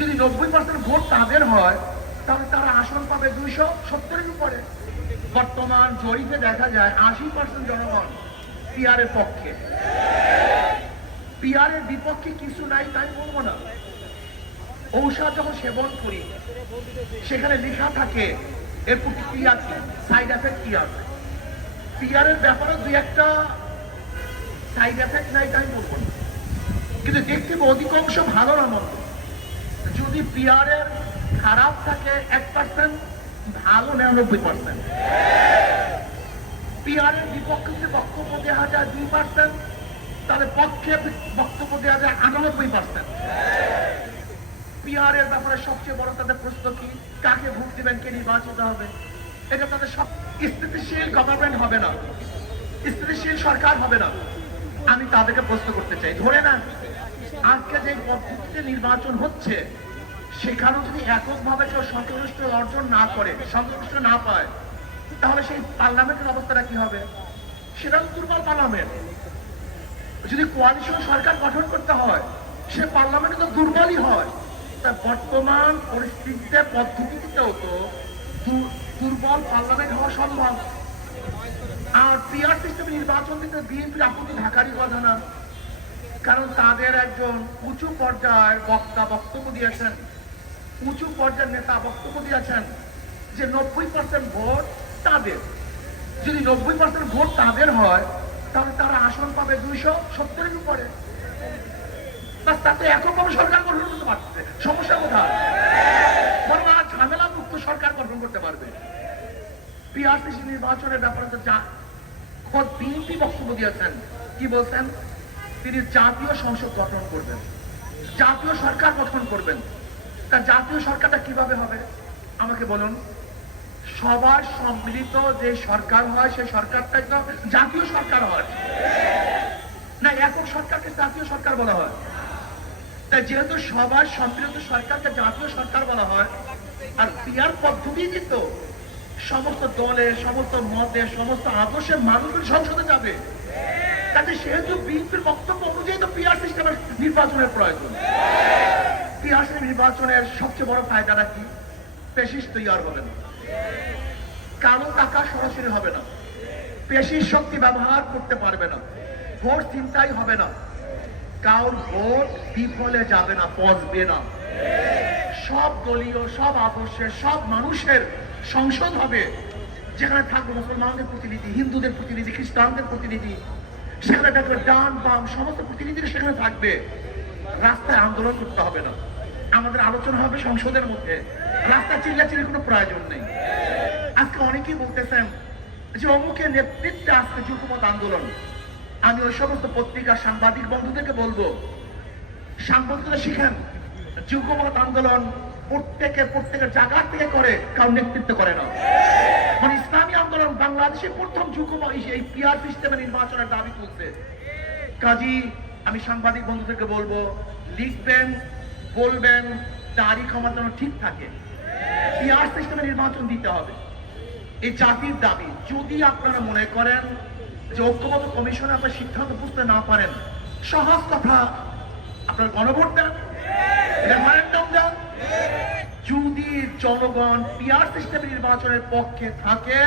যদি নব্বই percent vote তাদের হয় তাহলে তারা আসন পাবে দুইশো সত্তরের উপরে বর্তমান জরিপে দেখা যায় আশি পার্সেন্ট জনগণ পিয়ারের পক্ষে পিয়ারের বিপক্ষে কিছু নাই তাই বলবো না ঔষধ যখন সেবন করি সেখানে লেখা থাকে এর কি কি সাইড এফেক্ট কি আছে পিয়ারের ব্যাপারে দুই একটা সাইড এফেক্ট নাই তাই বলবো কিন্তু দেখতে অধিকাংশ ভালো না মন্দ খারাপ থাকে এক পার্সেন্ট ভালো নিরানব্বই পার্সেন্ট বিহারের বিপক্ষে বক্তব্য দেওয়া যায় দুই পার্সেন্ট তাদের পক্ষে বক্তব্য দেওয়া যায় আটানব্বই পার্সেন্ট বিহারের ব্যাপারে সবচেয়ে বড় তাদের প্রশ্ন কি কাকে ভোট দিবেন কে নির্বাচিত হবে এটা তাদের সব স্থিতিশীল গভর্নমেন্ট হবে না স্থিতিশীল সরকার হবে না আমি তাদেরকে প্রশ্ন করতে চাই ধরে না আজকে যে পদ্ধতিতে নির্বাচন হচ্ছে সেখানেও যদি এককভাবে কেউ সন্তুষ্ট অর্জন না করে সন্তুষ্ট না পায় তাহলে সেই পার্লামেন্টের অবস্থাটা কি হবে সেটা দুর্বল পার্লামেন্ট যদি কোয়ালিশন সরকার গঠন করতে হয় সে পার্লামেন্ট তো দুর্বলই হয় তা বর্তমান পরিস্থিতিতে পদ্ধতিতেও তো দুর্বল পার্লামেন্ট হওয়া সম্ভব আর পিআর সিস্টেম নির্বাচন দিতে বিএনপির আপত্তি ঢাকারই কথা না কারণ তাদের একজন উঁচু পর্যায়ের বক্তা বক্তব্য দিয়েছেন উঁচু পর্যায়ের নেতা বক্তব্য দিয়েছেন যে নব্বই পার্সেন্ট ভোট তাদের যদি নব্বই পার্সেন্ট ভোট তাদের হয় তাহলে তারা আসন পাবে দুইশো সত্তরের উপরে তাতে এককভাবে সরকার গঠন করতে সমস্যা কোথায় বরং আর ঝামেলা মুক্ত সরকার গঠন করতে পারবে পিআরসিসি নির্বাচনের ব্যাপারে যা খোদ বক্তব্য দিয়েছেন কি বলছেন তিনি জাতীয় সংসদ গঠন করবেন জাতীয় সরকার গঠন করবেন তা জাতীয় সরকারটা কিভাবে হবে আমাকে বলুন সবার সম্মিলিত যে সরকার হয় সেই সরকারটা একদম জাতীয় সরকার হয় না একক সরকারকে জাতীয় সরকার বলা হয় তাই যেহেতু সবার সম্মিলিত সরকারকে জাতীয় সরকার বলা হয় আর বিয়ার পদ্ধতি কিন্তু সমস্ত দলে সমস্ত মতে সমস্ত আদর্শে মানুষের সংসদে যাবে তাতে সেহেতু বিএনপির বক্তব্য অনুযায়ী তো পিআর সিস্টেমের নির্বাচনের প্রয়োজন প্রতি আসনে নির্বাচনের সবচেয়ে বড় ফায়দাটা কি পেশিস তৈরি হবে না কালো টাকা সরাসরি হবে না পেশির শক্তি ব্যবহার করতে পারবে না ভোট চিন্তাই হবে না কারণ ভোট বিফলে যাবে না পচবে না সব দলীয় সব আদর্শের সব মানুষের সংসদ হবে যেখানে থাকবে মুসলমানদের প্রতিনিধি হিন্দুদের প্রতিনিধি খ্রিস্টানদের প্রতিনিধি সেখানে থাকবে ডান বাম সমস্ত প্রতিনিধিরা সেখানে থাকবে রাস্তায় আন্দোলন করতে হবে না আমাদের আলোচনা হবে সংসদের মধ্যে রাস্তা চিল্লাচিল্লি কোনো প্রয়োজন নেই আজকে অনেকেই বলতেছেন যে অমুকের নেতৃত্বে আজকে যুগমত আন্দোলন আমি ওই সমস্ত পত্রিকা সাংবাদিক বন্ধুদেরকে বলবো সাংবাদিকরা শিখেন যুগমত আন্দোলন প্রত্যেকে প্রত্যেকের জায়গা থেকে করে কারণ নেতৃত্ব করে না মানে ইসলামী আন্দোলন বাংলাদেশে প্রথম যুগমত এই পিয়ার সিস্টেমে নির্বাচনের দাবি তুলছে কাজী আমি সাংবাদিক বন্ধুদেরকে বলবো লিখবেন বলবেন তারই ক্ষমতা ঠিক থাকে সিস্টেমে নির্বাচন দিতে হবে এই জাতির দাবি যদি আপনারা মনে করেন যে ঐক্যগত কমিশনে আপনার সিদ্ধান্ত বুঝতে না পারেন সহজ কথা আপনার গণভোট দেন রেফারেন্ডাম দেন যদি জনগণ পিয়ার সিস্টেম নির্বাচনের পক্ষে থাকে